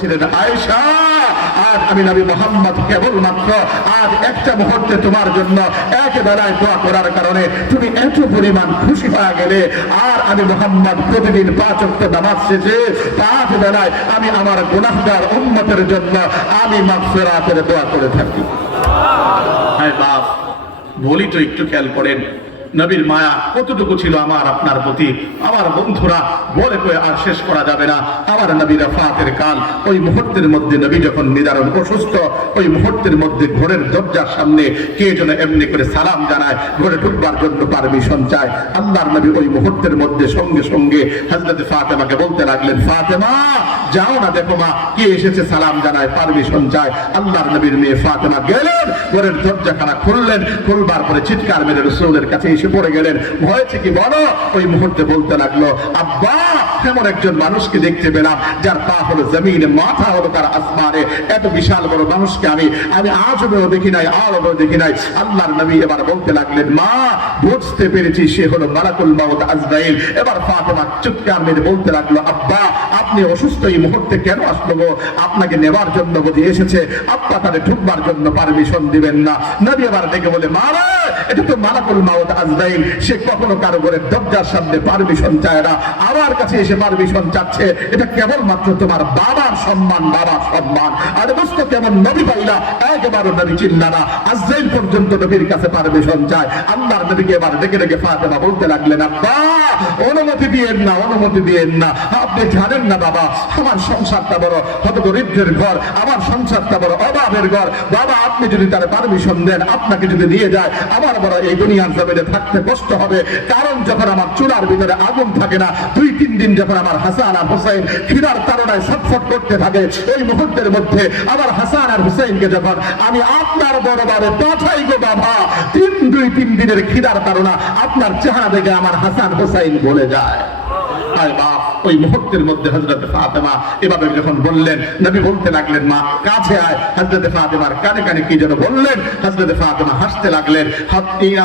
ছিলেন আয়েশা, আজ আমি নবী মুহাম্মদ কেবলমাত্র আজ একটা মুহূর্তে তোমার জন্য এক বেলায় দোয়া করার কারণে তুমি এত পরিমাণ খুশি হয়ে গেলে, আর আমি মুহাম্মদ প্রতিদিন 5 ওয়াক্ত নামাজ শেষে 5 বেলায় আমি আমার গুনাহগার উম্মতের জন্য আমি মাগফিরাতের দোয়া করে থাকি। হ্যাঁ বাপ, বলি তো একটু খেয়াল করেন নবীর মায়া কতটুকু ছিল আমার আপনার প্রতি। আমার বন্ধুরা বলে কয়ে আর শেষ করা যাবে না। আমার নবীর রাফাতের কাল, ওই মুহূর্তের মধ্যে নবী যখন নিদারুণ অসুস্থ, ওই মুহূর্তের মধ্যে ঘরের দরজার সামনে কে যেন এমনি করে সালাম জানায়, ঘরে ঢুকবার জন্য পারমিশন চায়। আল্লাহর নবী ওই মুহূর্তের মধ্যে সঙ্গে সঙ্গে হযরত ফাতেমাকে বলতে লাগলেন, ফাতেমা যাও না, দেখো মা কে এসেছে, সালাম জানায়, পারমিশন চায়। আল্লাহর নবীর মেয়ে ফাতেমা গেলেন, ঘরের দরজাখানা খুললেন, খুলবার পরে চিৎকার মেরে রাসূলের কাছে এসে পড়ে গেলেন। ভয়েছে কি বলো? ওই মুহূর্তে বলতে লাগলো, আব্বা এমন একজন মানুষকে দেখতে পেলাম যার পা হলো জমিনে, মাথা হলো তার আসমানে। এত বিশাল বড় মানুষকে আমি আজও দেখি নাই, আরও দেখি নাই। আল্লাহর নবী এবার বলতে লাগলেন, মা বুঝতে পেরেছি সে হলো মালাকুল মাউত আজরাইল। এবার ফাতেমা চিৎকার মেরে বলতে লাগলো, আব্বা আপনি অসুস্থ, এই মুহূর্তে কেন আসলো গো? আপনাকে নেবার জন্য বুঝে এসেছে, আব্বা তাদের ঢুকবার জন্য পারমিশন দিবেন না। নবী এবার ডেকে বলে, মা রে এটা তো মালাকুল মাউত আজরাইল, সে কখনো কারো ঘরের দরজার সামনে পারমিশন চায় না, আমার কাছে এসে পারমিশন চাচ্ছে। এটা কেবলমাত্র তোমার বাবার সম্মান, বাবার সম্মান। আর বুঝতো কেমন নবী পাইলা, একবারও নবী চিল্লা না, আজরাইল পর্যন্ত নবীর কাছে পারমিশন চায়। আল্লাহর নবীকে এবার ডেকে ডেকে ফাতেমা বলতে লাগলেন, আব্বা অনুমতি দিয়েন না, অনুমতি দিয়েন না। আপনি জানেন না বাবা, আমার সংসারটা বড় হতদরিদ্রের ঘর, আমার সংসারটা বড় অভাবের ঘর। বাবা আপনি যদি তার পারমিশন দেন, আপনাকে যদি নিয়ে যায়, আমার বড় এই দুনিয়ার জমিনে থাকতে কষ্ট হবে। কারণ যখন আমার চুলার ভিতরে আগুন থাকে না, 2-3 দিন যখন আমার হাসান আর হুসাইন খিদার তাড়নায় ছটফট করতে থাকে, ওই মুহূর্তের মধ্যে আমার হাসান আর হুসাইনকে যখন আমি আপনার দরবারে পাঠাই গো বাবা, 2-3 দিনের খিদার তাড়না আপনার চেহারা দেখে আমার হাসান হুসাইন বলে যায়। আয় বাপ, ওই মুহূর্তের মধ্যে হযরত ফাতেমা এভাবে যখন বললেন, নবী বলতে লাগলেন, মা কাছে আয়। হযরত ফাতেমার কানে কানে কি যেন বললেন, হযরত ফাতেমা হাসতে লাগলেন।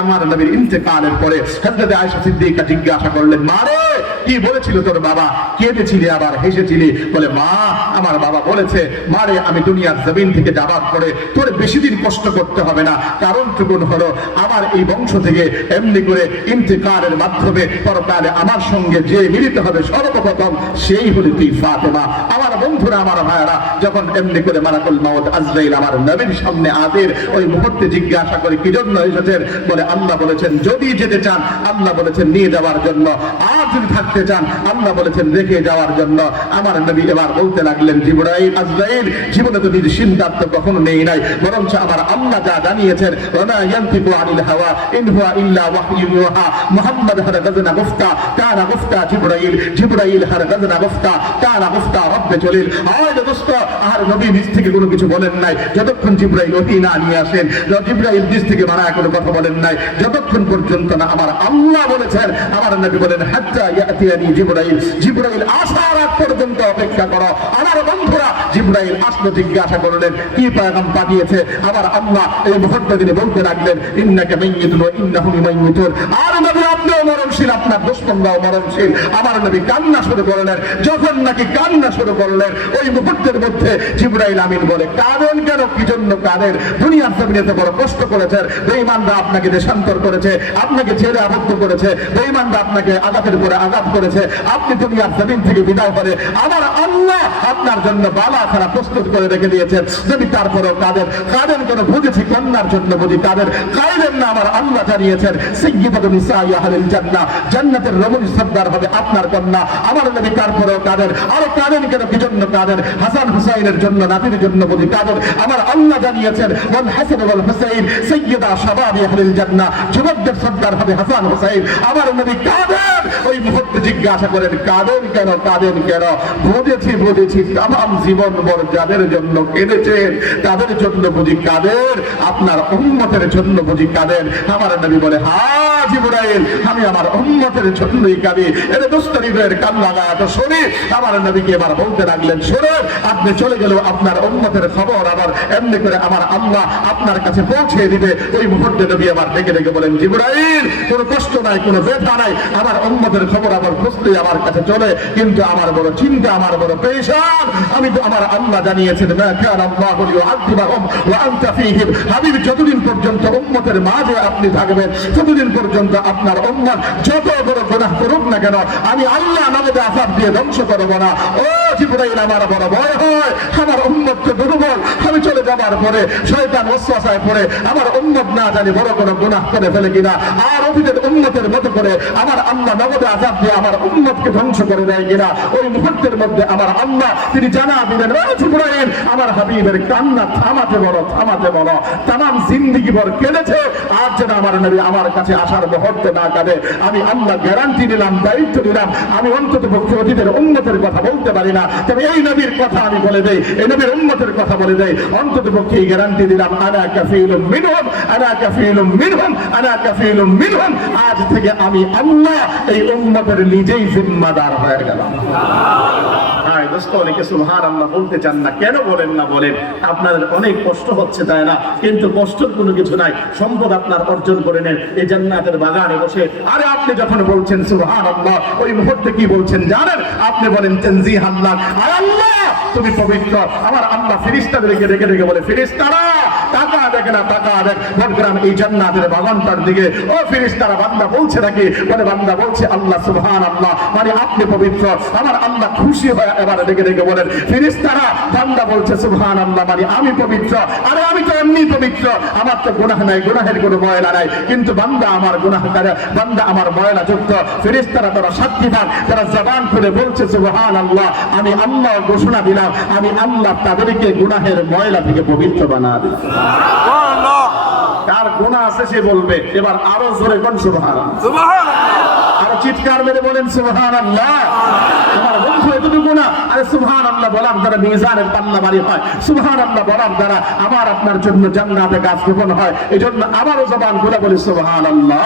আমার নবীর ইন্তেকালের পরে হযরত আয়েশা সিদ্দিকা জিজ্ঞাসা করলেন, মা রে কি বলেছিল তোর বাবা? কেঁদেছিলি আবার হেসেছিলি? বলে, মা আমার বাবা বলেছে, মা রে আমি দুনিয়ার জমিন থেকে যাবার পরে তোর বেশি দিন কষ্ট করতে হবে না। কারণ টুকুন হলো আমার এই বংশ থেকে এমনি করে ইন্তেকালের মাধ্যমে পরকালে আমার সঙ্গে যে মিলিত হবে সর্বপ্রথম সেই হলো তুই ফাতেমা। আমার বন্ধুরা, আমার ভাইয়েরা, যখন এমনি করে মালাকুল মাউত আজরাইল আমার নবীর সামনে আদের ওই মুহূর্তে জিজ্ঞাসা করে কি জন্য এসেছেন? বলে, আল্লাহ বলেছেন যদি যেতে চান, আল্লাহ বলেছেন নিয়ে যাওয়ার জন্য, আর যদি থাকতে চান আল্লাহ বলেছেন রেখে যাওয়ার জন্য। আমার নবী এবার বলতে লাগলেন, জিবরাইল আজরাইল জীবনে তো নিজ সিদ্ধান্ত কখনো নেই নাই, বরঞ্চ আমার আল্লাহ যা জানিয়েছেন, ওয়া ইয়ানতিকু আনিল হাওয়া ইন হুয়া ইল্লা ওয়াহয়ুন ইউহা। মুহাম্মদ হার গাজনা গুফতা কানা গুফতা জিবরাইল, জিবরাইল হার গাজনা গুফতা কানা গুফতা রব্বে জলিল। আয় দোস্ত, আর নবী নিজ থেকে কোনো কিছু বলেন নাই যতক্ষণ জিবরাইল ওহী না নিয়ে আসেন, জিবরাইল নিজ থেকে বানায় কোনো কথা বলেন নাই যতক্ষণ পর্যন্ত না আমার আল্লাহ বলেছেন। আমার নবী বলেন, হাত্তা ইয়াতিয়ানি জিবরাইল, জিবরাইল আসার আগ পর্যন্ত অপেক্ষা করো। আমার বন্ধুরা, জিবরাইল আসলো, জিজ্ঞাসা করলেন কি পয়গাম পাঠিয়েছে আমার আল্লাহ। এই মুহূর্তে তিনি বলতে লাগলেন, ইন্নাকা মাইয়িতুন ওয়া ইন্নাহুম মাইয়িতুন। আর নবী আপনিও মরণশীল, আপনার দুশমনরাও মরণশীল। আমার নবী কান্না শুরু করলেন। যখন নাকি কান্না শুরু করলেন, ওই মুহূর্তের মধ্যে জিবরাইল আমিন বলে, কাঁদেন কেন? কি জন্য কাঁদেন? দুনিয়ার জমিনে তো বড় কষ্ট করেছেন, বেঈমানরা আপনাকে দেশান্তর করেছে, আপনাকে ছেড়ে আবদ্ধ করেছে, বেঈমানরা আপনাকে আঘাতের পরে আঘাত করেছে, আপনি দুনিয়ার জমিন থেকে বিদায় করে আমার আল্লাহ আপনার জন্য বালা খারাপ প্রস্তুত করে রেখে দিয়েছেন। যদি তারপরেও কাঁদেন, কাঁদেন কেন? বুঝেছি কন্যার জন্য বুঝি কাঁদেন, কাঁদেন না। আমার আল্লাহ জানিয়েছেন, সাইয়্যিদাতুন নিসাই আহলিল জান্নাহ, জান্নাতের রমণী সর্দার হবে আপনার কন্যা। আমার নবী তারপরেও কাঁদেন। আরো কাঁদেন কেন? কি জন্য কাঁদেন? হাসান হুসাইনের জন্য, নাতির জন্য বুঝি কাঁদেন। আমার আল্লাহ জানিয়েছেন, ওয়াল হাসান ওয়াল হুসাইন সাইয়্যিদা শাবাবি আহলিল জান্নাহ, যুবকদের সর্দার হবে হাসান হুসাইন। আমার নবী কাঁদেন। ওই মুহূর্তে জিজ্ঞাসা করেন, কাঁদেন কেন? কাঁদেন কেন? বুঝেছি বুঝেছি, তামাম জীবন ভর যাদের জন্য কেঁদেছেন তাদের জন্য বুঝি কাঁদেন, আপনার উম্মতের জন্য বুঝি কাঁদেন। আমার নবী বলে, হ্যাঁ জিবরাইল আমি আমার উম্মতের জন্যই কাঁদি। এর দোস্তরিবের কান্না গায় তো শুনি আমার নবীকে এবার বলতে লাগলেন, শুনুন আপনি চলে গেলেও আপনার উম্মতের খবর আবার এমনি করে আমার আল্লাহ আপনার কাছে পৌঁছে দিবে। ওই মুহূর্তে নবী আবার ডেকে ডেকে বলেন, জিবরাইল কোনো কষ্ট নাই, কোনো ব্যথা নাই, আমার উম্মতের খবর আবার বুঝতে আমার কাছে চলে, কিন্তু আমার বড় চিন্তা, আমার বড় পেরেশান। আমি তো আমার আল্লাহ জানিয়েছেন মা কান আল্লাহু লিউআযিবাহুম ওয়া আনতা ফীহিম, হাবিব যতদিন পর্যন্ত উম্মতের মাঝে আপনি থাকবেন ততদিন পর্যন্ত আপনার উম্মত যত বড় গুনাহ করুক না কেন আমি আল্লাহ নগদে আযাব দিয়ে ধ্বংস করব না। ও জিবরাইল আমার বড় ভয় হয়, আমার উম্মতকে দুর্বল, আমি চলে যাবার পরে শয়তান ওয়াসওয়াসায় পড়ে আমার উম্মত না জানি বড় কোনো গুনাহ করে ফেলে কিনা, আর অতীতের উম্মতের মতো করে আমার আল্লাহ নগদে আযাব দিয়ে আমার উম্মতকে ধ্বংস করে দেয় কিনা। ওই মুহূর্তের মধ্যে আমার আল্লাহ তিনি জানা দিলেন, ও জিবরাইল আমার হাবিবের কান্না থামাতে বলো, থামাতে বলো। তামাম জিন্দেগি ভর কেঁদেছে, আর যেন আমার নবী আমার কাছে আসার মুহূর্তে না কাঁদে। আমি আল্লাহ গ্যারান্টি দিলাম, দায়িত্ব দিলাম, আমি অন্তত পক্ষে অতীতের উম্মতের কথা বলতে পারি না, তবে এই নবীর কথা আমি বলে দেই, এই নবীর উম্মতের কথা বলে দেই, অন্তত পক্ষে এই গ্যারান্টি দিলাম আনা কাফিলুম মিনহুম, আনা কাফিলুম মিনহুম, আনা কাফিলুম মিনহুম। আজ থেকে আমি আল্লাহ এই উম্মতের নিজেই জিম্মাদার হয়ে গেলাম। অনেকে সুবহানাল্লাহ বলতে চান না, কেন বলেন না বলেন? আপনাদের অনেক কষ্ট হচ্ছে তাই না? কিন্তু কষ্টের কোনো কিছু নাই, সম্পদ আপনার অর্জন করে নেন এই জান্নাতের বাগানে বসে। আরে আপনি যখন বলছেন সুবহানাল্লাহ, ওই মুহূর্তে কি বলছেন জানেন? আপনি বলেন তানজিহাল্লাহ, আয় আল্লাহ তুমি পবিত্র। আমার আল্লাহ ফেরেশতাদেরকে ডেকে ডেকে বলে, ফেরেশতারা টাকা দেখে না, টাকা দেখ বলগ্রাম এই জান্নাতের বাগানটার দিকে। ও ফেরেশতারা বান্দা বলছে নাকি? বলে বান্দা বলছে আল্লাহ সুবহানাল্লাহ, মানে আপনি পবিত্র। আমার আল্লাহ খুশি হয়ে এবার ডেকে ডেকে বলেন, ফেরেশতারা বান্দা বলছে সুবহানাল্লাহ, মানে আমি পবিত্র। আরে আমি তো এমনি পবিত্র, আমার তো গুনাহ নাই, গুনাহের কোনো ময়লা নাই, কিন্তু বান্দা আমার গুনাহগার, বান্দা আমার ময়লা যুক্ত। ফেরেশতারা তারা সাক্ষীদার, তারা জবান খুলে বলছে সুবহানাল্লাহ, আমি আল্লাহ ঘোষণা দিলাম আমি আল্লাহ তাদেরকে গুনাহের ময়লা থেকে পবিত্র বানাবো। সুবহানাল্লাহ, কার গুনাহ আছে সে বলবে, এবার আরো জোরে কোন সুবহানাল্লাহ, সুবহানাল্লাহ, আরো চিৎকার মেরে বলেন সুবহানাল্লাহ। আমার বন্ধু এতটুকু না, আরে সুবহানাল্লাহ বলার দ্বারা মিজানের পাল্লা ভারী হয়, সুবহানাল্লাহ বলার দ্বারা আমার আপনার জন্য জান্নাতে গাছ রোপণ হয়। এই জন্য আবারও জবান খুলে বলি সুবহানাল্লাহ।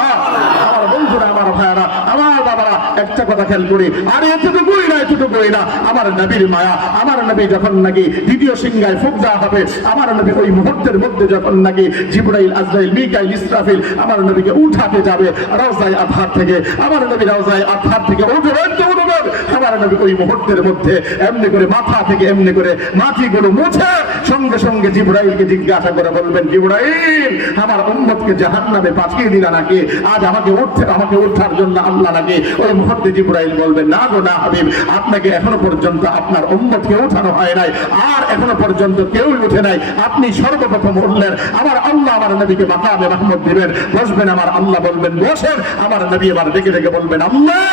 আমার বন্ধুরা, আমার ভাইয়ারা, আমার বাবারা, একটা কথা খেয়াল করি, আরে এতটুকুই না, এতটুকুই না, আমার নবীর মায়া, আমার নবী যখন নাকি দ্বিতীয় সিংহায় ফুঁক দেওয়া হবে, আমার নবী ওই মুহূর্তের মধ্যে যখন নাকি জিবরাইল, আজরাইল, মিকাইল, ইসরাফিল আমার নবীকে উঠাতে যাবে রওজায়ে আতহার থেকে, আমার নবী রওজায়ে আতহার থেকে উঠবেন, আমার নবী ওই মুহূর্তের মধ্যে এমনি করে মাথা থেকে এমনি করে মাটিগুলো মুছে সঙ্গে সঙ্গে জিবরাইলকে জিজ্ঞাসা করে বলবেন, জিবরাইল আমার উম্মতকে জাহান্নামে পাঠিয়ে দিলা নাকি? আজ আমাকে উঠার জন্য আল্লাহ নাকি? ওই মুহূর্তে জিবরাইল বলবেন, না গো না হাবিব, আপনাকে এখনো পর্যন্ত আপনার উম্মতকে উঠানো হয় নাই, আর এখনো পর্যন্ত কেউই উঠে নাই, আপনি সর্বপ্রথম উঠলেন। আমার আল্লাহ আমার নবীকে মাকামে মাহমুদ দিবেন, বসবেন, আমার আল্লাহ বলবেন বসেন, আমার নবী আবার ডেকে ডেকে বলবেন, আল্লাহ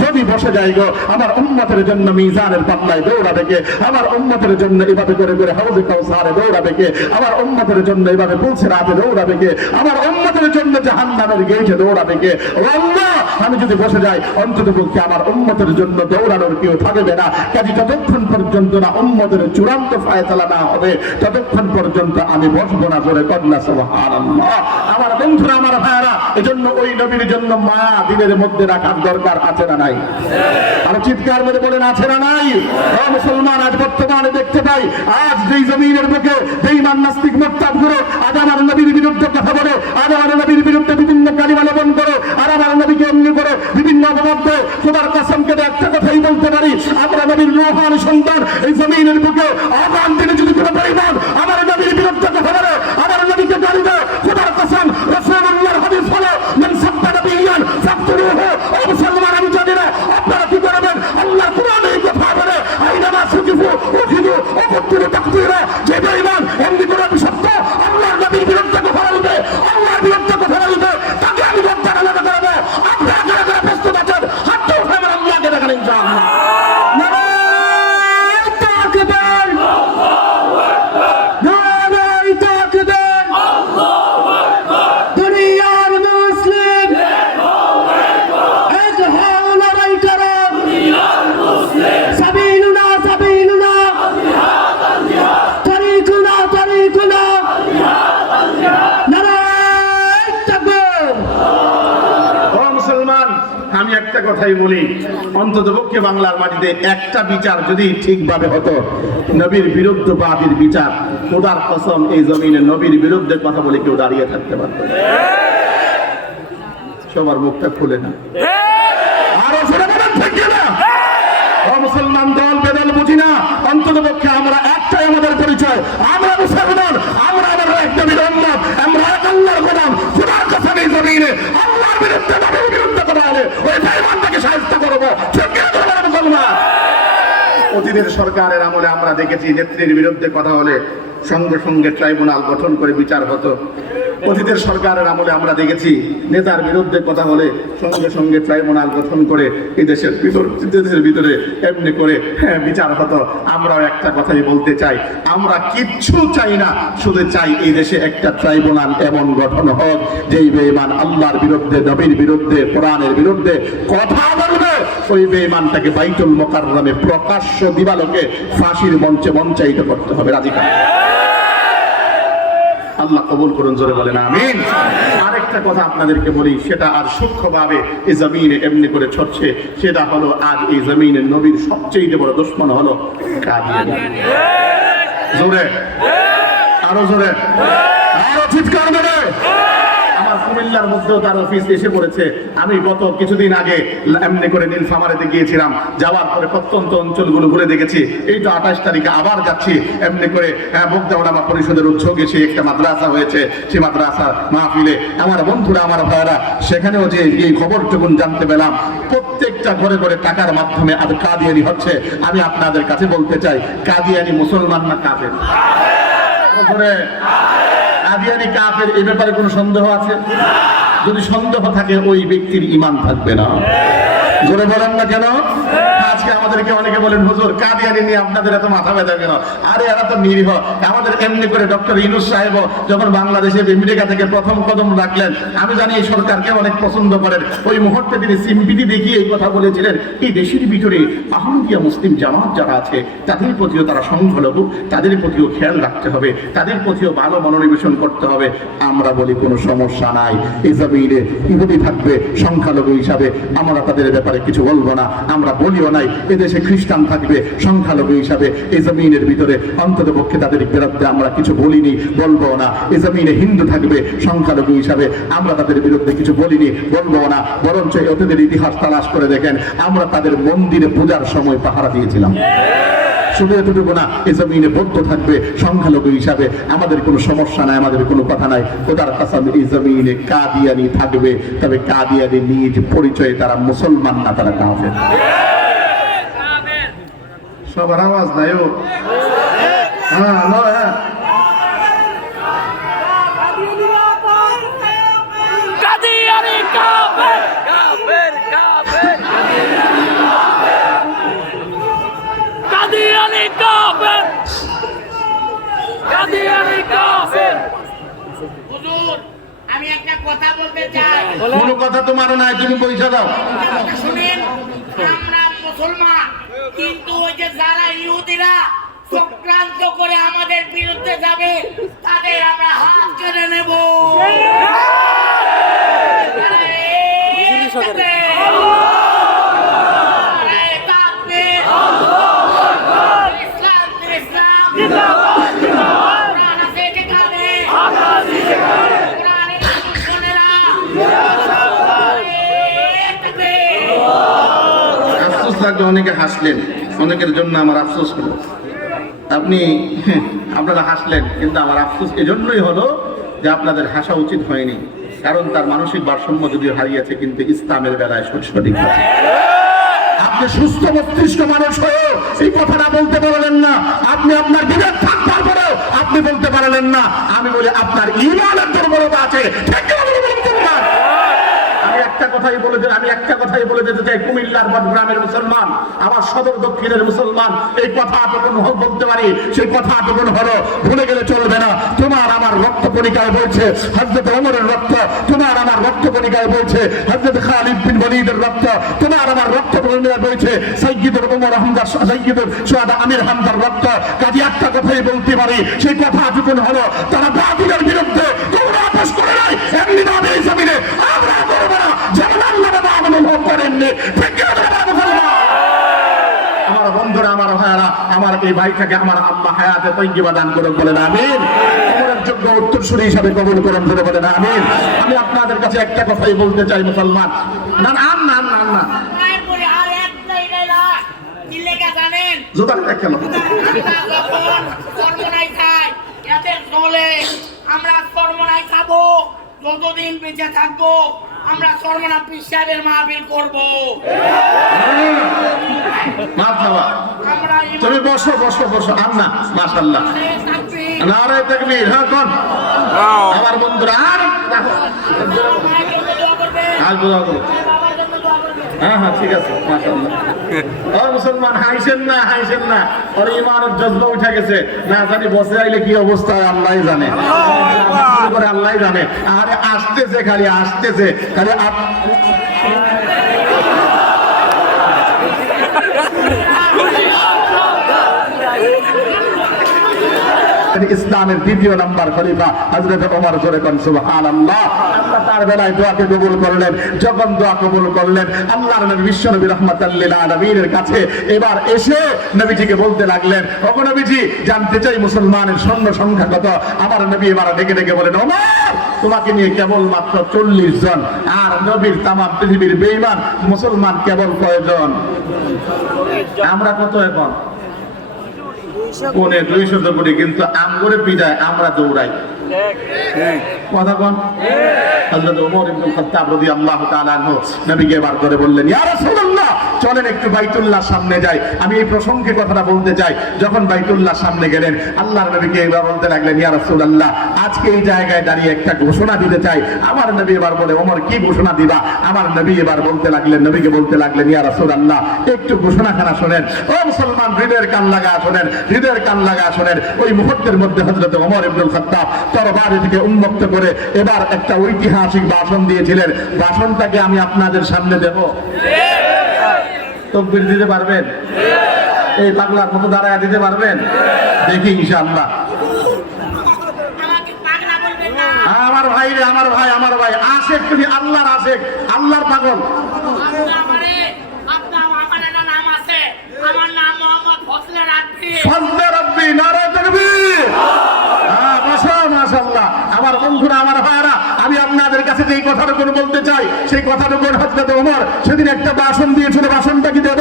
যদি বসে যাই গো আমার উম্মতের জন্য মিজানের পাল্লায় দৌড়াবে কে? আমার উম্মতের জন্য এভাবে করে করে হাউজে কাউসারে দৌড়াবে কে? আমার উম্মতের জন্য এভাবে পুলসিরাতে দৌড়াবে কে? আমার উম্মতের জন্য জাহান্নামের গেটে দৌড়াবে কে? ও আল্লাহ, আমি যদি বসে যাই অন্তত বলতে আমার উম্মতের জন্য দৌড়ানোর কেউ থাকবে না। কাজে যতক্ষণ পর্যন্ত না উম্মতের চূড়ান্ত ফায়সালা না হবে ততক্ষণ পর্যন্ত আমি বসবো না। করে কন্যা সুবহানাল্লাহ। আমার বন্ধুরা, আমার ভাইয়ারা, এজন্য ওই নবীর জন্য মায়া দিলের মধ্যে রাখার দরকার আছে না নাই? আর চিৎকার মেরে বলেন, আছে না নাই? ও মুসলমান, আজ বর্তমানে দেখতে পাই, আজ যেই জমিনের বুকে বেঈমান নাস্তিক মুরতাদগুলো আজ আমার নবীর বিরুদ্ধে কথা বলে, আজ আমার নবীর বিরুদ্ধে বিভিন্ন কালিমা লেপন করে, আর আমার নবীকে এমনি করে বিভিন্ন অপবাদ দেয়, খোদার কসমকে একটা কথাই বলতে পারি, আমরা নবীর রূহানি সন্তান এই জমিনের বুকে আগাম দিনে যদি কোনো বেঈমান আমার নবীর বিরুদ্ধে কথা বলে, আমার নবীকে গালি দেয়, খোদার কসম রাসূলুল্লাহর হাদিস হলো মান সাব্বা নাবিয়্যান ফাকতুলুহু। ও মুসলমান, আমি জানি না আপনারা কি করবেন, আল্লাহ কোরআনে এই কথা বলে, আইনামা সুকিফু উখিদু ওয়াকুতুলু তাকদীরা, যে বেঈমান এমনি করে সত্য আল্লাহর নবীর বিরুদ্ধে কথা বলবে, আল্লাহর বিরুদ্ধে কথা বলবে, তাকে আমি গ্রেফতার আলাদা করব। আপনারা যারা যারা প্রস্তুত আছেন হাত উঠান, আমার আল্লাহকে দেখান ইনশাআল্লাহ। সাবিলুনা সাবিলুনা তরিকুনা কথাই বলি, অন্ততপক্ষে বাংলার মাটিতে একটা বিচার যদি ঠিকভাবে হতো, নবীর বিরুদ্ধবাদীর বিচার, খোদার কসম এই জমিনে নবীর বিরুদ্ধে কথা বলে কেউ দাঁড়িয়ে থাকতে পারত না। সবার মুখটা খুলে না, আরো জোরে বলেন ঠিক না? মুসলমান দল বেদল বুঝি না, অন্তত পক্ষে আমরা একটাই আমাদের পরিচয়, আমরা মুসলমান, আমরা আমাদের একটা বিরম্মত, আমরা এক আল্লাহর গোলাম। খোদার কসম এই জমিনে আল্লাহর বিরুদ্ধে নবীর বিরুদ্ধে কথা বলে ওই বেঈমানটাকে সাহায্য করবো। ঠিক না মুসলমান? অতীতের সরকারের আমলে আমরা দেখেছি নেত্রীর বিরুদ্ধে কথা হলে সঙ্গে সঙ্গে ট্রাইব্যুনাল গঠন করে বিচার হতো। অতীতের সরকারের আমলে আমরা দেখেছি নেতার বিরুদ্ধে কথা হলে সঙ্গে সঙ্গে ট্রাইব্যুনাল গঠন করে এই দেশের ভিতরে এমনি করে বিচার হতো। আমরাও একটা কথাই বলতে চাই, আমরা কিচ্ছু চাই না, শুধু চাই এই দেশে একটা ট্রাইব্যুনাল এমন গঠন হোক যেই বেঈমান আল্লাহর বিরুদ্ধে, নবীর বিরুদ্ধে, কোরআনের বিরুদ্ধে কথা বলবে ওই বেঈমানটাকে বাইতুল মুকাররমে প্রকাশ্য দিবালোকে ফাঁসির মঞ্চে মঞ্চায়িত করতে হবে। রাজি কারা? আল্লাহ কবুল করুন, জোরে বলেন আমিন। আরেকটা কথা আপনাদেরকে বলি, সেটা আর সূক্ষ্মভাবে এই জমিনে এমনি করে ছড়ছে, সেটা হলো আজ এই জমিনে নবীর সবচেয়ে বড় দুশমন হলো কাদিয়ানী। জোরে, আরো জোরে, আরো চিৎকার করে। আমার কুমিল্লার মধ্যেও তার অফিস এসে পড়েছে। আমি গত কিছুদিন আগে এমনি করে নীলফামারীতে গিয়েছিলাম, যাওয়ার পরে প্রত্যন্ত অঞ্চলগুলো ঘুরে দেখেছি। এই তো 28 তারিখে আবার যাচ্ছি এমনি করে বগদা ওলামা পরিষদের উদ্যোগে সে একটা মাদ্রাসা হয়েছে, সেই মাদ্রাসা মাহফিলে আমার বন্ধুরা, আমার ভাইরা, সেখানেও যে এই খবরটুকুন জানতে পেলাম প্রত্যেকটা ঘরে ঘরে টাকার মাধ্যমে আর কাদিয়ানি হচ্ছে। আমি আপনাদের কাছে বলতে চাই, কাদিয়ানি মুসলমান না কাফের? কাদিয়ানী কাফের, এই ব্যাপারে কোনো সন্দেহ আছে? যদি সন্দেহ থাকে ওই ব্যক্তির ঈমান থাকবে না। জোরে বলেন না কেন? আজকে আমাদেরকে অনেকে বলেন, হুজুর কাদিয়ানী নিয়ে আপনাদের এত মাথা ব্যথা কেন? আরে এরা তো নিরীহ। আমাদের এমনি করে ডক্টর ইউনূস সাহেব যখন বাংলাদেশে আমেরিকা থেকে প্রথম কদম রাখলেন, আমি জানি এই সরকারকে অনেক পছন্দ করেন, ওই মুহূর্তে তিনি সিম্পিটি দেখিয়ে এই কথা বলেছিলেন, এই দেশের ভিতরে আহমদিয়া মুসলিম জামাত যারা আছে তাদের প্রতিও তারা সংখ্যালঘু, তাদের প্রতিও খেয়াল রাখতে হবে, তাদের প্রতিও ভালো মনোনিবেশন করতে হবে। আমরা বলি কোনো সমস্যা নাই, এই জমিনে ইহুদি থাকবে সংখ্যালঘু হিসাবে, আমরা তাদের ব্যাপারে কিছু বলবো না, আমরা বলিও নাই। এদেশে খ্রিস্টান থাকবে সংখ্যালঘু হিসাবে, এই জমিনের ভিতরে অন্তত পক্ষে তাদের বিরুদ্ধে আমরা কিছু বলিনি, বলবো না। এই জমিনে হিন্দু থাকবে সংখ্যালঘু হিসাবে, আমরা তাদের বিরুদ্ধে কিছু বলিনি, বলবো না। বরঞ্চ অতীতের ইতিহাস তালাশ করে দেখেন, আমরা তাদের মন্দিরে পূজার সময় পাহারা দিয়েছিলাম। শুধু এতটুকু না, এই জমিনে বৌদ্ধ থাকবে সংখ্যালঘু হিসাবে, আমাদের কোনো সমস্যা নাই, আমাদের কোনো কথা নাই। খোদার কসম এই জমিনে কাদিয়ানী থাকবে, তবে কাদিয়ানী নিজ পরিচয়ে তারা মুসলমান না, তারা কাফের। সবার আওয়াজ নাই ও? হ্যাঁ, কাদিয়ানী কাফের, কাফের, কাফের, কাদিয়ানী কাফের, কাদিয়ানী কাফের। হুজুর, আমি একটা কথা বলতে চাই। কোনো কথা তোমার নাই, তুমি পয়সা দাও। শুনেন, আমরা মুসলমান, কিন্তু ওই যে যারা ইহুদিরা চক্রান্ত করে আমাদের বিরুদ্ধে যাবে, তাদের আমরা হাত কেড়ে নেব। অনেকে হাসলেন, অনেকের জন্য আমার আফসোস হলো। আপনারা হাসলেন, কিন্তু আমার আফসোস এজন্যই হলো যে আপনাদের হাসা উচিত হয়নি, কারণ তার মানসিক ভারসাম্য যদিও হারিয়েছে, কিন্তু ইসলামের বেলায় সঠিক আছে। আপনি সুস্থ মস্তিষ্ক মানুষ হয়েও এই কথাটা বলতে পারলেন না, আপনি আপনার বিবেক থাকার পরেও আপনি বলতে পারলেন না। আমি বলি আপনার ঈমানের দুর্বলতা আছে। আমি একটা কথাই বলে যেতে চাই, কুমিল্লার বটগ্রামের মুসলমান, আমার সদর দক্ষিণের মুসলমান, এই কথাটুকুন বলতে পারি, সেই কথাটুকুন হলো, ভুলে গেলে চলবে না। তোমার আমার রক্ত কণিকায় বলছে হযরত ওমরের রক্ত, তোমার আমার রক্ত কণিকায় বলছে হযরত খালিদ বিন ওয়ালিদের রক্ত, তোমার আমার রক্ত কণিকায় বলছে সাইয়্যিদুল ওমর হামজা, সাইয়্যিদুল শুহাদা আমির হামজার রক্ত। কাজে একটা কথাই বলতে পারি, সেই কথাটুকুন হলো, তারা বাতিলের বিরুদ্ধে তোমরা আপোষ করে নাই, এমনি ভাবে এই জমিনে আমরা করব না, যেমন আল্লাহ অনুভব করেননি। ভাইটাকে আমার আল্লাহ হায়াতে তৈয়বা দান করুন, বলেন আমিন। ওমরের যোগ্য উত্তরসূরি হিসাবে কবুল করুন, ধরে বলেন আমিন। আমি আপনাদের কাছে একটা কথাই বলতে চাই মুসলমান, না না না না না তারপরে আর একটাই ডায়লগ কি লেখা জানেন? জোতার কেন আমরা যখন সর্বনাই খাই এদের চলে, আমরা সর্বনাই খাবো, যতদিন বেঁচে থাকবো আমরা সর্বনা পিসাবের মাহফিল করবো। মারহাবা, আমরা তুমি বসো বসো বসো। আন্না মাশাআল্লাহ, নারে তাকবীর। হ্যাঁ কোন আমার বন্ধুরা আর রাখো। আর দোয়া করো। হ্যাঁ হ্যাঁ ঠিক আছে মাশাআল্লাহ। ও মুসলমান হাইছেন না, হাইছেন না, ওর ইমানের জজ্বা উঠে গেছে, না জানি বসে আইলে কি অবস্থা হয় আল্লাহই জানে, করে আল্লাহই জানে। আরে আসতেছে খালি আসতেছে খালি ইসলামের দ্বিতীয় নাম্বার খলিফা হযরত ওমর জোরে কোন সুবহানাল্লাহ। আল্লাহ তার বেলায় দোয়াকে কবুল করলেন। যখন দোয়া কবুল করলেন, আল্লাহর নবী বিশ্বনবী রাহমাতাল লিল আলামিনের কাছে এবার এসে নবীজিকে বলতে লাগলেন, ওগো নবীজি জানতে চাই মুসলমানের সৈন্য সংখ্যা কত? আমার নবী এবার ডেকে ডেকে বলেন, ওমর তোমাকে নিয়ে কেবল মাত্র 40 জন, আর নবীর তামাম পৃথিবীর বেঈমান মুসলমান কেবল কয়জন? আমরা কত এখন? 200 কোটি, কিন্তু আমগরে পিটায় আমরা দৌড়াই। কথা কোন? হযরত ওমর ইবনে খাত্তাব রাদিয়াল্লাহু তাআলা আনহু নবীকে এবার করে বললেন, ইয়া রাসূলুল্লাহ চলেন একটু বাইতুল্লাহর সামনে যাই। আমি এই প্রসঙ্গে কথাটা বলতে চাই। যখন বাইতুল্লাহর সামনে গেলেন, আল্লাহর নবীকে এবার বলতে লাগলেন, ইয়া রাসূলুল্লাহ আজকে এই জায়গায় দাঁড়িয়ে একটা ঘোষণা দিতে চাই। আমার নবী এবার বলে, ওমর কি ঘোষণা দিবা? আমার নবী এবার বলতে লাগলেন, নবীকে বলতে লাগলেন, ইয়া রাসূলুল্লাহ একটু ঘোষণাখানা শোনেন। ও মুসলমান হৃদয়ের কান লাগা শোনেন, হৃদয়ের কান লাগা শোনেন। ওই মুহূর্তের মধ্যে হযরত ওমর ইবনে খাত্তাব তরবারি থেকে উন্মুক্ত করে এবার একটা ঐতিহাসিক ভাষণ দিয়েছিলেন। ভাষণটাকে আমি আপনাদের সামনে দেব। তাকবীর দিতে পারবেন? এই পাগলার মতো দাঁড়ায় দিতে পারবেন? দেখি ইনশাআল্লাহ। আমাকে পাগলা বলবেন না। আমার ভাই রে, আমার ভাই, আমার ভাই আশেক, তুমি আল্লাহর আশেক, আল্লাহর পাগল। আপনার আমার নাম আছে, আমার নাম মোহাম্মদ ফজলে রাব্বি। ফজলে রাব্বি, নারে তাকবীর। মাশাআল্লাহ। আমার বন্ধুরা, আমার ভাইরা, আমি আপনাদের কাছে যেই কথাটুকু বলতে চাই, সেই কথাটুকু হযরত ওমর সেদিন একটা ভাষণ দিয়েছিল। ভাষণটা কি দেব?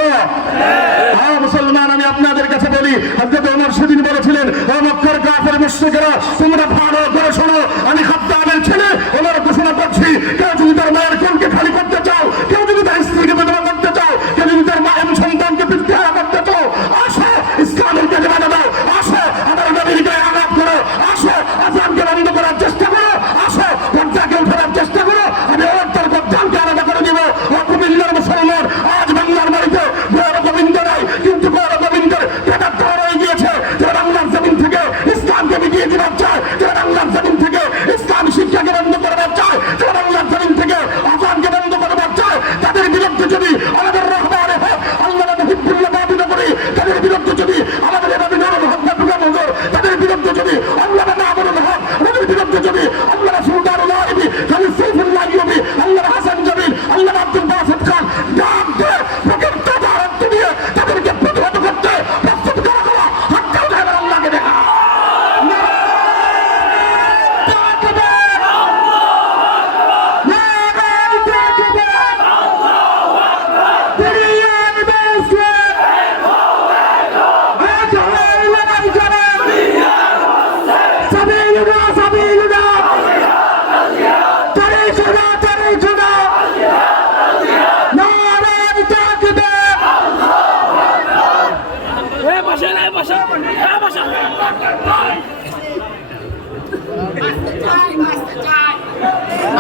হ্যাঁ মুসলমান, আমি আপনাদের কাছে বলি, হযরত ওমর সেদিন বলেছিলেন, ও মক্কার কাফের মুশরিকরা তোমরা ভালো করে শোনো, আমি খাত্তাবের ছেলে ওমর ঘোষণা করছি, কেউ যদি তার মায়ের কোলকে খালি করতে চাও, কেউ যদি তার স্ত্রীকে বিধবা করতে চাও, কেউ যদি তার মা এবং সন্তানকে পিতৃহারা করতে চাও, আসো ইসলামের কাজে বাধা দাও, আসো আমার নবীর গায়ে আঘাত করো, আসো আযানকে বন্ধ করার চেষ্টা করো, আসো পর্দাকে উঠানোর চেষ্টা করো, আমি ওর গদ্দানকে আলাদা করে দিব। ও কুমিল্লার মুসলমান, আজ বাংলার বাড়িতে বড় গোবিন্দ নাই, কিন্তু বড় গোবিন্দের কেটার ধরা রয়ে গিয়েছে। যারা বাংলার জমিন থেকে ইসলামকে মিটিয়ে দেওয়ার চায়, যারা বাংলার জমিন থেকে ইসলাম শিক্ষাকে বন্ধ করবার চায়, যারা বাংলার জমিন থেকে আযানকে বন্ধ করবার চায়, তাদের বিরুদ্ধে যদি আমাদের রহমানের হক আল্লাহ হিব্বুল্লাহ দাবি করি, তাদের বিরুদ্ধে যদি আমাদের নবী নূরুল হক দাবি হুজুর, তাদের বিরুদ্ধে যদি আল্লাহ নামুল হক, তাদের বিরুদ্ধে যদি আল্লাহ রাসূলুল্লাহ নবী খালি সাইফুল্লাহ নবী, আল্লাহ হাসান জামিল, আল্লাহ আব্দুল বাসিত খান ডাক দিয়ে বুকের তাজা দিয়ে তাদেরকে প্রতিহত করতে প্রস্তুত করা হলো। হাতটা উঠায় আল্লাহকে দেখা।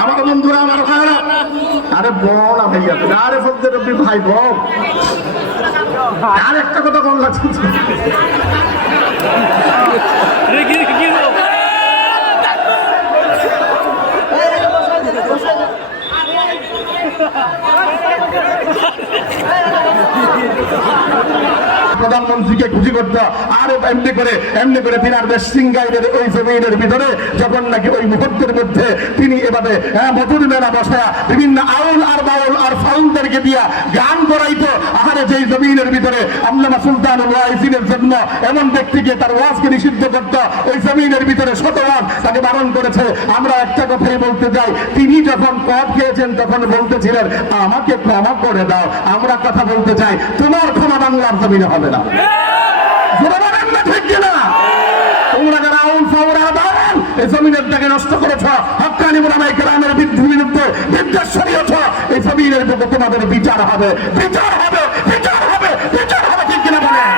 আমার বন্ধুরা, আমার ভাইরা, আরে বল ভাইয়া, আরে ফজলে রাব্বি ভাই বল, আর একটা কথা বল লাগছে। প্রধানমন্ত্রীকে খুশি করতে, আরে এমনি করে তিনার দেশ সিঙ্গাইরের ওই জমিনের ভিতরে যখন নাকি ওই মুহূর্তের মধ্যে তিনি এভাবে মধুর মেলা বসায়া বিভিন্ন আউল আর বাউল আর ফাউলদেরকে দিয়া গান করাইতো। আহারে যেই জমিনের ভিতরে আল্লামা সুলতানুল ওয়াইজিনের জন্য এমন ব্যক্তিকে তার ওয়াজকে নিষিদ্ধ করত, ওই জমিনের ভিতরে শতবার তাকে বারণ করেছে। আমরা একটা কথাই বলতে চাই, তিনি যখন কদ খেয়েছেন তখন বলতেছিলেন আমাকে ক্ষমা করে দাও। আমরা কথা বলতে চাই, তোমার ক্ষমা বাংলার জমিনে হবে না। ঠিক কিনা? তোমরা যারা আউল ফাউল আর বাউল এই জমিনের টাকে নষ্ট করেছ, হক্কানি উলামায়ে কেরামের বিরুদ্ধে বিদ্বেষ ছড়িয়েছ, এই জমিনের বুকে তোমাদের বিচার হবে, বিচার হবে, বিচার হবে, বিচার হবে। ঠিক কিনা বলেন?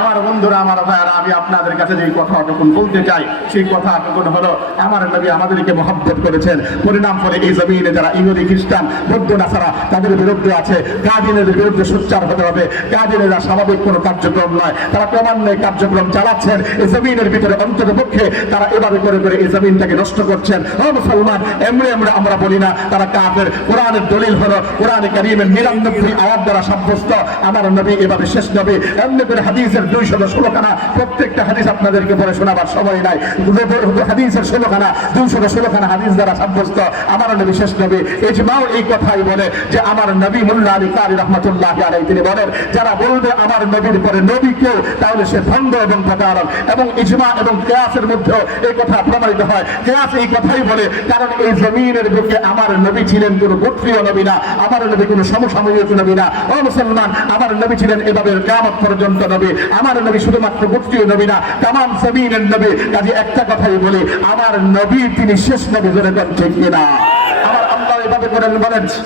আমার বন্ধুরা, আমার ভাইয়ারা, আমি আপনাদের কাছে যে কথাটুকু বলতে চাই সেই কথাটুকু হলো আমার নবী আমাদেরকে মহব্বত করেছেন। পরিণাম ফলে এই জমিনে যারা ইহুদি খ্রিস্টান বৌদ্ধ নাসারা তাদের বিরুদ্ধে আছে, কাদিয়ানীদের বিরুদ্ধে সোচ্চার হতে হবে। কাদিয়ানীরা স্বাভাবিক কোনো কার্যক্রম নয়, তারা ক্রমান্বয়ে কার্যক্রম চালাচ্ছেন এই জমিনের ভিতরে। অন্তত পক্ষে তারা এভাবে করে করে এই জমিনটাকে নষ্ট করছেন। ও মুসলমান, এমনি আমরা বলি না তারা কাফের। কোরআনের দলিল হলো কোরআনে কারীমের 99 আয়াত দ্বারা সাব্যস্ত আমার নবী এভাবে শেষ নবী। এমনি করে হাদিসের 216 খানা, প্রত্যেকটা হাদিস আপনাদেরকে পরে শোনাবার সময় নাই। হাদিসের 16 খানা, 216 খানা হাদিস দ্বারা সাব্যস্ত আমার নবী শেষ নবী। ইজমাও এই কথাই বলে যে আমার নবী মোল্লা আলী কারি রহমাতুল্লাহি আলাইহি তিনি বলেন, যারা বলবে আমার নবীর পরে নবী কেউ, তাহলে সে ভণ্ড এবং প্রতারক। এবং ইজমা এবং কিয়াসের মধ্যে এই কথা প্রমাণিত হয়। কিয়াস এই কথাই বলে, কারণ এই জমিনের বুকে আমার নবী ছিলেন কোন গোত্রীয় নবী না, আমার নবী কোন সমসাময়িক নবী না। ও মুসলমান, আমার নবী ছিলেন এভাবে কিয়ামত পর্যন্ত নবী। আমার নবী শুধুমাত্র গোত্রীয় নবী না, তামাম জমিনের নবী। কাজে একটা কথাই বলি, আমার নবী তিনি শেষ নবী। জোরে বলেন ঠিক কিনা? আমার আল্লাহ এভাবে বলেন,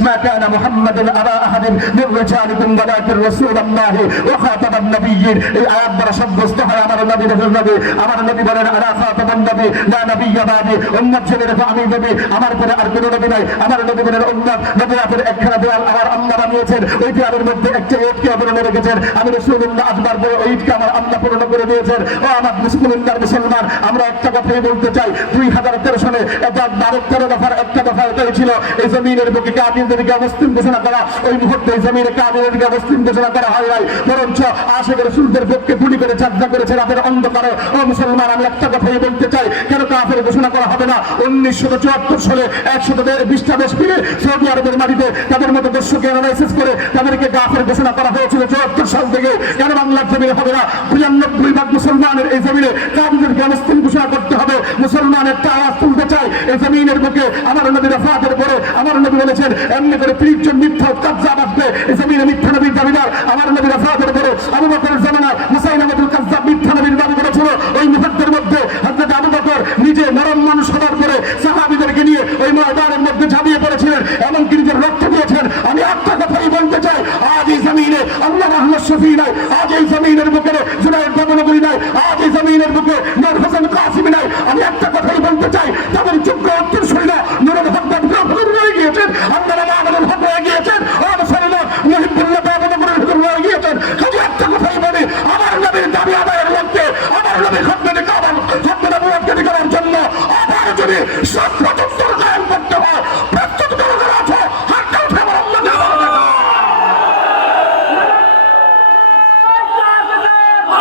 মা কানা মুহাম্মাদুন আবা আহাদিন মির রিজালিকুম ওয়ালাকিন রাসূলুল্লাহি ওয়া খাতামান নাবিয়্যিন। এই আয়াত দ্বারা সাব্যস্ত হয় আমার নবী রাসূল নবী। আমার নবী বলেন আলা খাতামান নবী লা নাবিয়্যা বাদি। উম্মত জেনে রেখো আমি নবী, আমার পরে আর কোনো নবী নাই। আমার নবী বলেন উম্মত নবুয়তের একখানা দেওয়াল আমার আল্লাহ বানিয়েছেন, ওই দেওয়ালের মধ্যে একটা ইটকে অবলম্বনে রেখেছেন। আমি রাসূলুল্লাহ আসবার পরে ওই ইটকে আমার আল্লাহ পূর্ণ করে দিয়েছেন। ও আমার মুসলমান, আমরা একটা কথাই বলতে চাই, 2013 সালে 12-13 দফার একটা দফা এটাই ছিল, এই জমিনের বুকে কাদিয়ানীদেরকে মুসলিম ঘোষণা করা। ওই মুহূর্তে এই জমিনে কাদিয়ানীদেরকে মুসলিম ঘোষণা করা হয় নাই, বরঞ্চ আশিকের রাসূলদের বুকে গুলি করে চাঁদা করেছে রাতের অন্ধকারে। ও মুসলমান, আমি একটা কথাই বলতে চাই, কেন কাফের ঘোষণা করা হবে না? 1974 সালে 120টা দেশ মিলে সৌদি আরবের মাটিতে তাদের মতো দর্শককে অ্যানালাইসিস করে তাদেরকে কাফের ঘোষণা করা হয়েছিল 74 সাল থেকে। কেন বাংলার জমিনে হবে না? 92% মুসলমানের এই জমিনে কাদিয়ানীদেরকে মুসলিম ঘোষণা করতে হবে। মুসলমানের আওয়াজ তুলতে চাই এই জমিনের বুকে। আমার নবী রাফাতের পরে আমার নবী বলেছেন, এমনি করে 30 জন মিথ্যা কাজ্জাব আসবে এই জমিনে, মিথ্যা নবীর দাবিদার। আমার নবী রাফাতের পরে আবু বকরের জামানায় মুসাইলামাতুল কাজ্জাব মিথ্যা নবীর দাবি করেছিল। ওই মুহূর্তের মধ্যে হযরত আবু বকর নিজে নরম মানুষ হওয়ার পরে সাহাবীদেরকে নিয়ে ওই ময়দানের মধ্যে ঝাঁপিয়ে পড়েছিলেন, এমনকি নিজের রক্ত দিয়েছেন। আমি একটা কথাই বলতে চাই, আজ এই জমিনে আল্লাহ আহমদ শফি নাই, আজ এই জমিনের বুকে জুনায়েদ বাবনগরী নাই, আজ এই জমিনের বুকে নূর হোসেন কাসিমি নাই। আমি একটা কথাই বলতে চাই, তাদের যোগ্য উত্তরসূরি না নুরুল হক বাবনগরী রয়ে গিয়েছেন, আল্লাহ মাহমুদুল হক রয়ে গিয়েছেন, মুসলমান মুহিবুল্লাহ বাবনগরী হুজুর রয়ে গিয়েছেন। কাজে একটা কথাই বলি, আমার নবীর দাবি আদায়ের লক্ষ্যে আমার নবীর খতমে কাবার খতমে নবুয়তকে করার জন্য আবার যদি সত্যযুক্তর কায়েম করতে হয়, প্রস্তুত করা আছে, হাতটা উঠে আমার আল্লাহ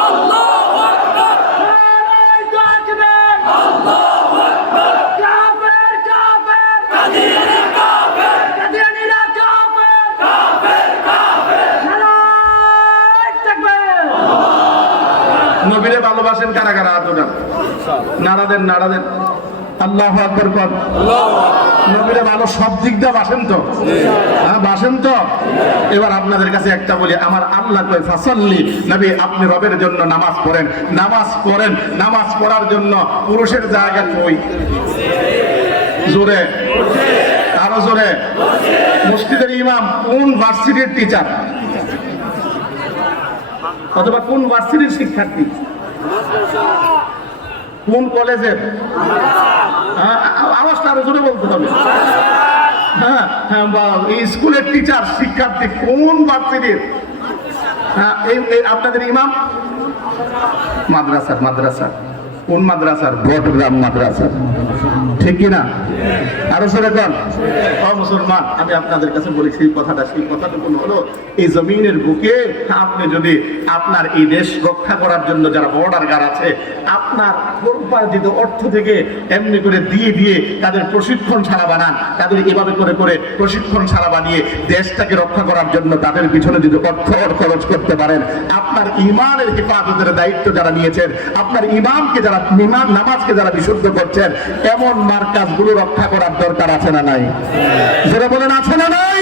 আল্লাহু আকবার, আল্লাহু আকবার, কাফের কাফের, কাদিয়ানী কাফের, কাদিয়ানীরা কাফের, কাফের কাফের, নারায়ে তাকবীর। নবীরে ভালোবাসেন কারা কারা? হাত উঠান, নাড়া দেন। আল্লাহু আকবার কর। নবীরে ভালো সব দিক দিয়ে বাসেন তো? হ্যাঁ, বাসেন তো? এবার আপনাদের কাছে একটা বলি, আমার আল্লাহ কয় ফাসাল্লি, নবী আপনি রবের জন্য নামাজ পড়েন। নামাজ পড়েন, নামাজ পড়ার জন্য পুরুষের জায়গা কই? জোরে, আরো জোরে। মসজিদের ইমাম কোন ভার্সিটির টিচার অথবা কোন ভার্সিটির শিক্ষার্থী? কোন কলেজের? আওয়াজটা আরো জোরে বলতে হবে। হ্যাঁ হ্যাঁ, এই স্কুলের টিচার শিক্ষার্থী কোন ভার্সিটির? হ্যাঁ, এই আপনাদের ইমাম মাদ্রাসা কোন মাদ্রাসার? বটগ্রাম মাদ্রাসা, ঠিক কিনা? আরো সরে কন। মুসলমান, আমি আপনাদের কাছে বলি সেই কথাটুকু হলো, এই জমিনের বুকে আপনি যদি আপনার এই দেশ রক্ষা করার জন্য যারা বর্ডার গার্ড আছে, আপনার উপার্জিত অর্থ থেকে এমনি করে দিয়ে তাদের প্রশিক্ষণ ছাড়া বানান, তাদের এভাবে করে প্রশিক্ষণ ছাড়া বানিয়ে দেশটাকে রক্ষা করার জন্য তাদের পিছনে যদি অর্থ খরচ করতে পারেন, আপনার ইমানের হেফাজতের দায়িত্ব যারা নিয়েছেন, আপনার ইমামকে যারা নামাজকে যারা বিশুদ্ধ করছেন, এমন মার্কাজগুলো রক্ষা করার দরকার আছে না নাই? যারা বলেন আছে না নাই?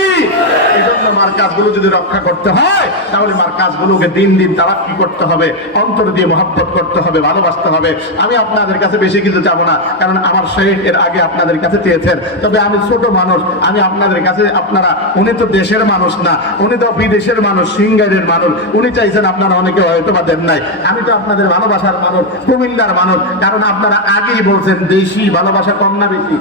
এজন্য মার্কাজগুলো যদি রক্ষা করতে হয়, তাহলে মার্কাজগুলোকে দিন দিন তারাক্কি করতে হবে, অন্তর দিয়ে মহব্বত করতে হবে, ভালোবাসতে হবে। আমি আপনাদের কাছে বেশি কিছু চাবো না, কারণ আমার শেখ এর আগে আপনাদের কাছে চেয়েছেন। তবে আমি ছোট মানুষ, আমি আপনাদের কাছে, আপনারা, উনি তো দেশের মানুষ না, উনি তো বিদেশের মানুষ, সিঙ্গারের মানুষ, উনি চাইছেন, আপনারা অনেকে হয়তো বা দেন নাই। আমি তো আপনাদের ভালোবাসার মানুষ, কুমিল্লার মানুষ, কারণ আপনারা আগেই বলছেন দেশি ভালোবাসা কম না বেশি?